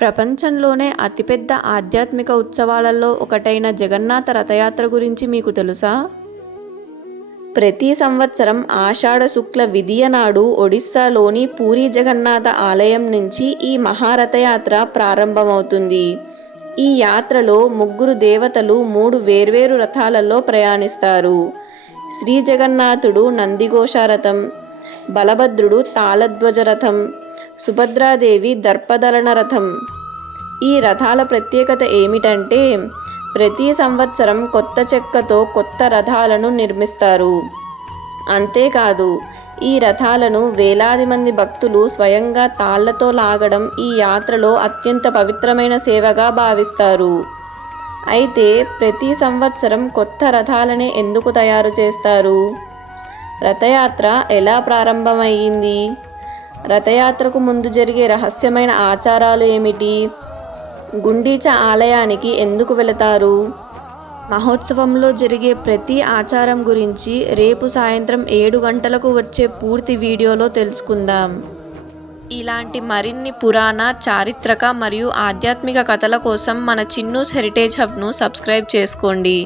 ప్రపంచంలోనే అతిపెద్ద ఆధ్యాత్మిక ఉత్సవాలలో ఒకటైన జగన్నాథ రథయాత్ర గురించి మీకు తెలుసా? ప్రతి సంవత్సరం ఆషాఢ శుక్ల విదియ నాడు ఒడిస్సాలోని పూరీ జగన్నాథ ఆలయం నుంచి ఈ మహారథయాత్ర ప్రారంభమవుతుంది. ఈ యాత్రలో ముగ్గురు దేవతలు 3 వేర్వేరు రథాలలో ప్రయాణిస్తారు. శ్రీ జగన్నాథుడు నందిఘోష రథం, బలభద్రుడు తాళధ్వజ రథం, సుభద్రాదేవి దర్పదలన రథం. ఈ రథాల ప్రత్యేకత ఏమిటంటే ప్రతి సంవత్సరం కొత్త చెక్కతో కొత్త రథాలను నిర్మిస్తారు. అంతేకాదు ఈ రథాలను వేలాది మంది భక్తులు స్వయంగా తాళ్లతో లాగడం ఈ యాత్రలో అత్యంత పవిత్రమైన సేవగా భావిస్తారు. అయితే ప్రతి సంవత్సరం కొత్త రథాలనే ఎందుకు తయారు చేస్తారు? రథయాత్ర ఎలా ప్రారంభమయ్యింది? రథయాత్రకు ముందు జరిగే రహస్యమైన ఆచారాలు ఏమిటి? గుండీచ ఆలయానికి ఎందుకు వెళతారు? మహోత్సవంలో జరిగే ప్రతి ఆచారం గురించి రేపు సాయంత్రం 7 గంటలకు వచ్చే పూర్తి వీడియోలో తెలుసుకుందాం. ఇలాంటి మరిన్ని పురాణ, చారిత్రక మరియు ఆధ్యాత్మిక కథల కోసం మన చిన్నూస్ హెరిటేజ్ హబ్ను సబ్స్క్రైబ్ చేసుకోండి.